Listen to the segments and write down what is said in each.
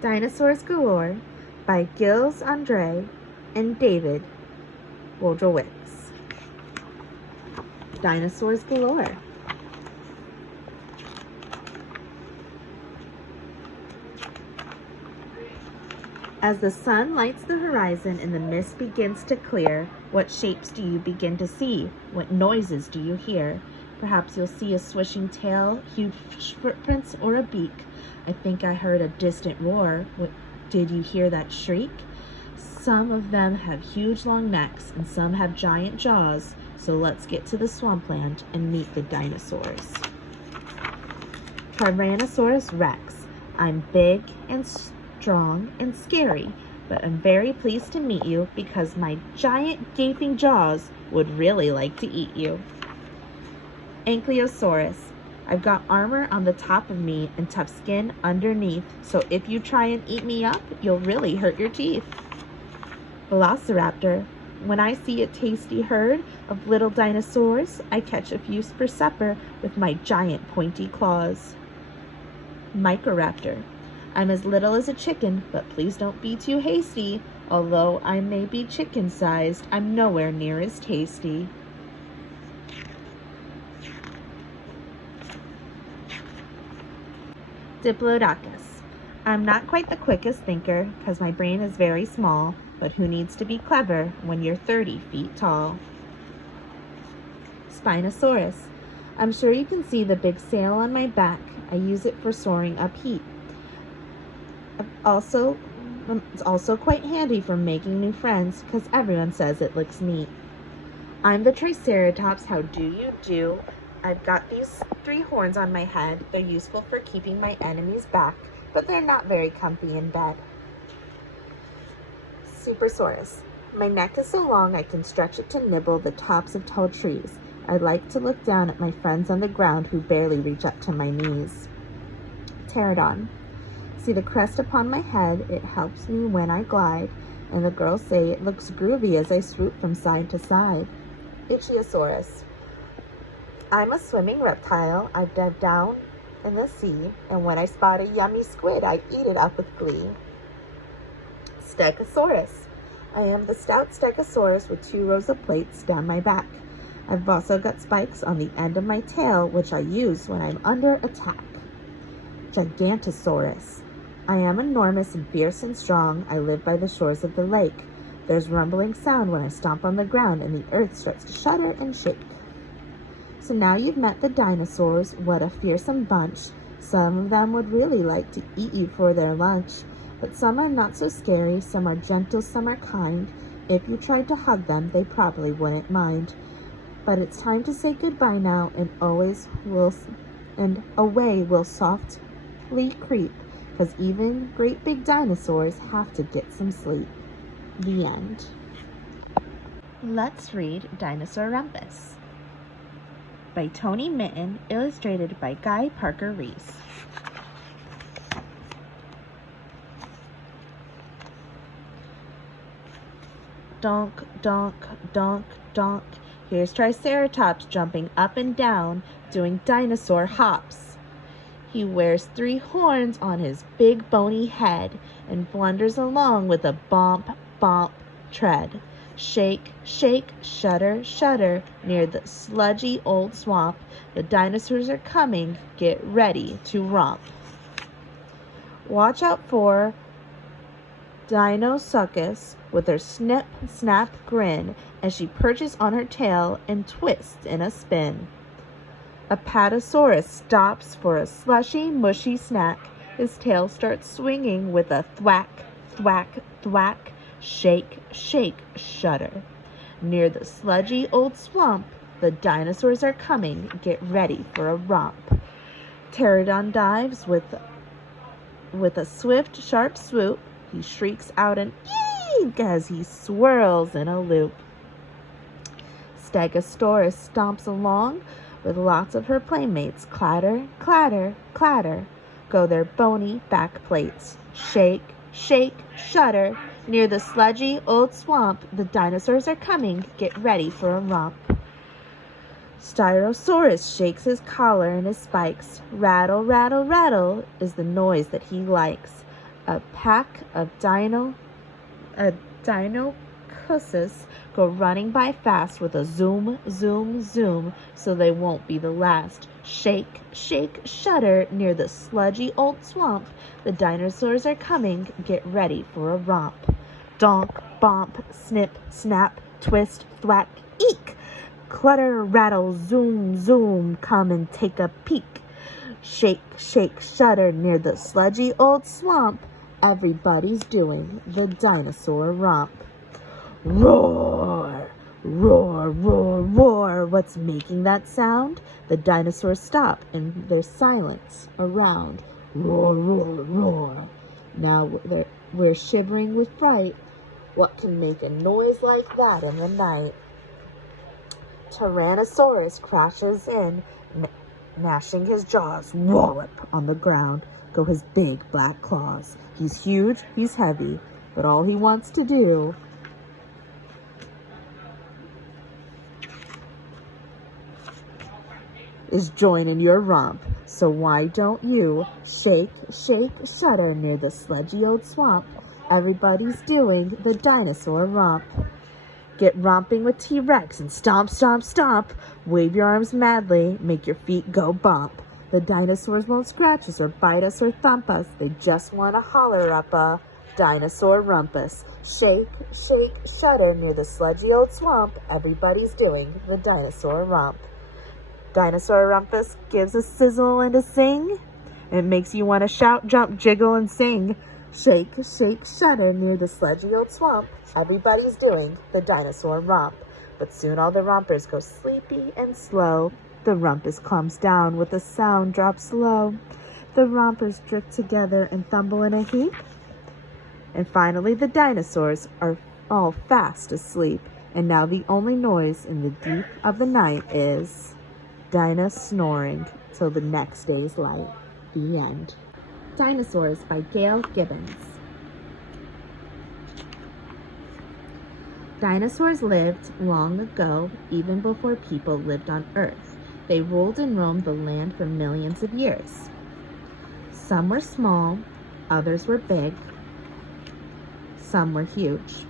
Dinosaurs Galore by Giles, Andreas, and David Wojyowycz. Dinosaurs Galore. As the sun lights the horizon and the mist begins to clear, what shapes do you begin to see? What noises do you hear? Perhaps you'll see a swishing tail, huge footprints, or a beak. I think I heard a distant roar. Did you hear that shriek? Some of them have huge long necks and some have giant jaws. So let's get to the swampland and meet the dinosaurs. Tyrannosaurus Rex. I'm big and strong and scary, but I'm very pleased to meet you because my giant gaping jaws would really like to eat you. Ankylosaurus. I've got armor on the top of me and tough skin underneath, so if you try and eat me up, you'll really hurt your teeth. Velociraptor. When I see a tasty herd of little dinosaurs, I catch a few for supper with my giant pointy claws. Microraptor. I'm as little as a chicken, but please don't be too hasty. Although I may be chicken-sized, I'm nowhere near as tasty. Diplodocus. I'm not quite the quickest thinker because my brain is very small, but who needs to be clever when you're 30 feet tall? Spinosaurus. I'm sure you can see the big sail on my back. I use it for soaring up heat. It's also quite handy for making new friends because everyone says it looks neat. I'm the Triceratops. How do you do? I've got these 3 horns on my head. They're useful for keeping my enemies back, but they're not very comfy in bed. Supersaurus. My neck is so long I can stretch it to nibble the tops of tall trees. I like to look down at my friends on the ground who barely reach up to my knees. Pterodon. See the crest upon my head? It helps me when I glide, and the girls say it looks groovy as I swoop from side to side. Ichthyosaurus. I'm a swimming reptile. I dive down in the sea, and when I spot a yummy squid, I eat it up with glee. Stegosaurus. I am the stout Stegosaurus with 2 rows of plates down my back. I've also got spikes on the end of my tail, which I use when I'm under attack. Gigantosaurus. I am enormous and fierce and strong. I live by the shores of the lake. There's rumbling sound when I stomp on the ground, and the earth starts to shudder and shake. So now you've met the dinosaurs. What a fearsome bunch. Some of them would really like to eat you for their lunch. But some are not so scary, some are gentle, some are kind. If you tried to hug them, they probably wouldn't mind. But it's time to say goodbye now, and away we'll softly creep, because even great big dinosaurs have to get some sleep. The end. Let's read Dinosarumpus by Tony Mitton, illustrated by Guy Parker Rees. Donk, donk, donk, donk. Here's Triceratops jumping up and down, doing dinosaur hops. He wears 3 horns on his big bony head and blunders along with a bomp, bomp tread. Shake, shake, shudder, shudder. Near the sludgy old swamp, the dinosaurs are coming. Get ready to romp. Watch out for Dinosaurus with her snip, snap grin as she perches on her tail and twists in a spin. Apatosaurus stops for a slushy, mushy snack. His tail starts swinging with a thwack, thwack, thwack. Shake, shake, shudder. Near the sludgy old swamp, the dinosaurs are coming. Get ready for a romp. Pterodon dives with a swift, sharp swoop. He shrieks out an eek as he swirls in a loop. Stegosaurus stomps along with lots of her playmates. Clatter, clatter, clatter, go their bony back plates. Shake, shake, shudder. Near the sludgy old swamp, the dinosaurs are coming. Get ready for a romp. Styrosaurus shakes his collar and his spikes. Rattle, rattle, rattle is the noise that he likes. A pack of Dinosaurs go running by fast with a zoom, zoom, zoom, so they won't be the last. Shake, shake, shudder near the sludgy old swamp. The dinosaurs are coming, get ready for a romp. Donk, bomp, snip, snap, twist, thwack, eek! Clutter, rattle, zoom, zoom, come and take a peek. Shake, shake, shudder near the sludgy old swamp. Everybody's doing the dinosaur romp. Roar! Roar, roar, roar! What's making that sound? The dinosaurs stop and there's silence around. Roar, roar, roar! Now we're shivering with fright. What can make a noise like that in the night? Tyrannosaurus crashes in, gnashing his jaws. Wallop! On the ground go his big black claws. He's huge, he's heavy, but all he wants to do is join in your romp. So why don't you shake, shake, shudder near the sludgy old swamp? Everybody's doing the dinosaur romp. Get romping with T-Rex and stomp, stomp, stomp. Wave your arms madly, make your feet go bump. The dinosaurs won't scratch us or bite us or thump us. They just want to holler up a Dinosarumpus. Shake, shake, shudder near the sludgy old swamp. Everybody's doing the dinosaur romp. Dinosarumpus gives a sizzle and a sing. It makes you want to shout, jump, jiggle, and sing. Shake, shake, shudder near the sludgy old swamp. Everybody's doing the dinosaur romp. But soon all the rompers go sleepy and slow. The rumpus calms down with a sound drops low. The rompers drift together and tumble in a heap. And finally the dinosaurs are all fast asleep. And now the only noise in the deep of the night is Dinah snoring till the next day's light. The end. Dinosaurs by Gail, Gibbons. Dinosaurs lived long ago, even before people lived on Earth. They ruled and roamed the land for millions of years. Some were small, others were big, some were huge.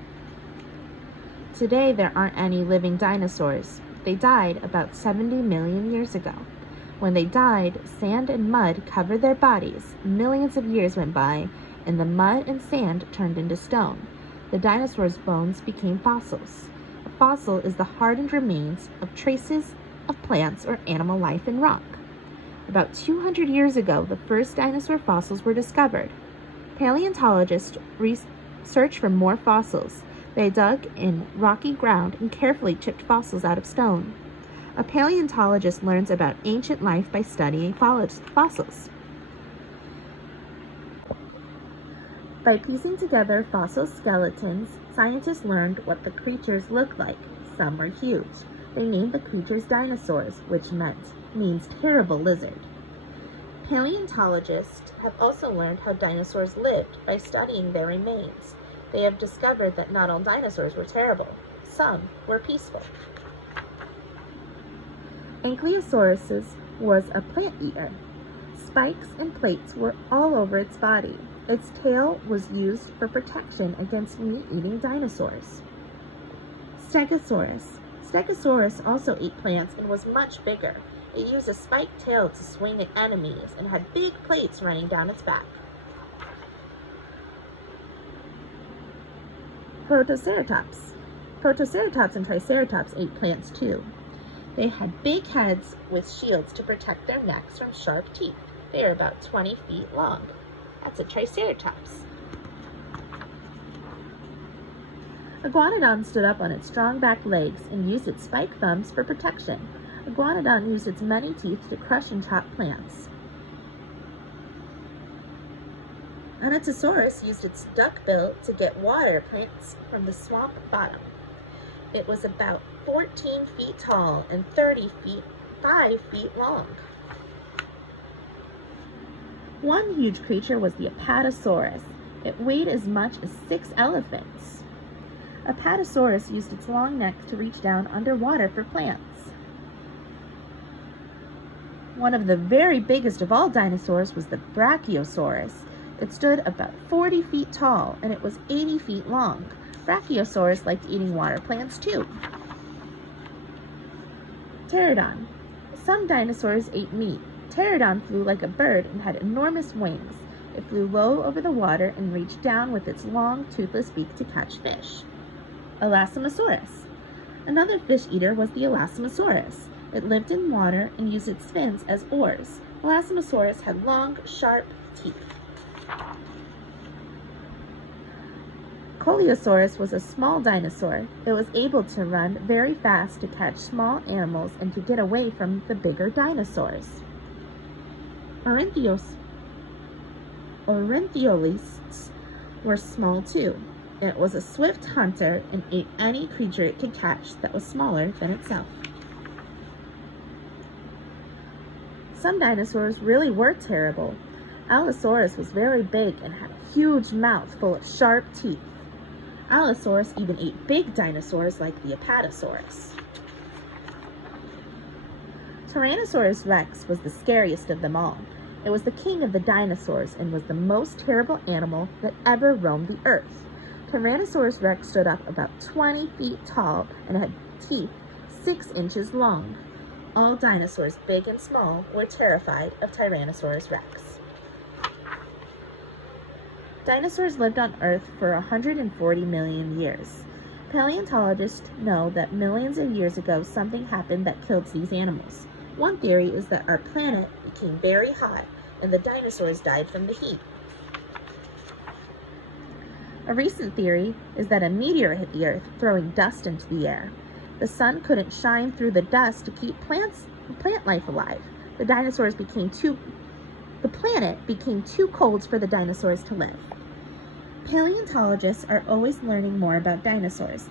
Today there aren't any living dinosaurs. They died about 70 million years ago. When they died, sand and mud covered their bodies. Millions of years went by, and the mud and sand turned into stone. The dinosaurs' bones became fossils. A fossil is the hardened remains of traces of plants or animal life in rock. About 200 years ago, the first dinosaur fossils were discovered. Paleontologists searched for more fossils. They dug in rocky ground and carefully chipped fossils out of stone. A paleontologist learns about ancient life by studying fossils. By piecing together fossil skeletons, scientists learned what the creatures looked like. Some were huge. They named the creatures dinosaurs, which means terrible lizard. Paleontologists have also learned how dinosaurs lived by studying their remains. They have discovered that not all dinosaurs were terrible. Some were peaceful. Ankylosaurus was a plant eater. Spikes and plates were all over its body. Its tail was used for protection against meat-eating dinosaurs. Stegosaurus. Stegosaurus also ate plants and was much bigger. It used a spiked tail to swing at enemies and had big plates running down its back. Protoceratops. Protoceratops and Triceratops ate plants too. They had big heads with shields to protect their necks from sharp teeth. They are about 20 feet long. That's a Triceratops. Iguanodon stood up on its strong back legs and used its spiked thumbs for protection. Iguanodon used its many teeth to crush and chop plants. Anatosaurus used its duck bill to get water plants from the swamp bottom. It was about 14 feet tall and 5 feet long. One huge creature was the Apatosaurus. It weighed as much as 6 elephants. Apatosaurus used its long neck to reach down underwater for plants. One of the very biggest of all dinosaurs was the Brachiosaurus. It stood about 40 feet tall, and it was 80 feet long. Brachiosaurus liked eating water plants too. Pterodon. Some dinosaurs ate meat. Pterodon flew like a bird and had enormous wings. It flew low over the water and reached down with its long, toothless beak to catch fish. Elasmosaurus. Another fish eater was the Elasmosaurus. It lived in water and used its fins as oars. Elasmosaurus had long, sharp teeth. Coleosaurus was a small dinosaur. It was able to run very fast to catch small animals and to get away from the bigger dinosaurs. Ornitholists were small too. It was a swift hunter and ate any creature it could catch that was smaller than itself. Some dinosaurs really were terrible. Allosaurus was very big and had a huge mouth full of sharp teeth. Allosaurus even ate big dinosaurs like the Apatosaurus. Tyrannosaurus rex was the scariest of them all. It was the king of the dinosaurs and was the most terrible animal that ever roamed the earth. Tyrannosaurus rex stood up about 20 feet tall and had teeth 6 inches long. All dinosaurs, big and small, were terrified of Tyrannosaurus rex. Dinosaurs lived on Earth for 140 million years. Paleontologists know that millions of years ago something happened that killed these animals. One theory is that our planet became very hot and the dinosaurs died from the heat. A recent theory is that a meteor hit the Earth, throwing dust into the air. The sun couldn't shine through the dust to keep plant life alive. The planet became too cold for the dinosaurs to live. Paleontologists are always learning more about dinosaurs.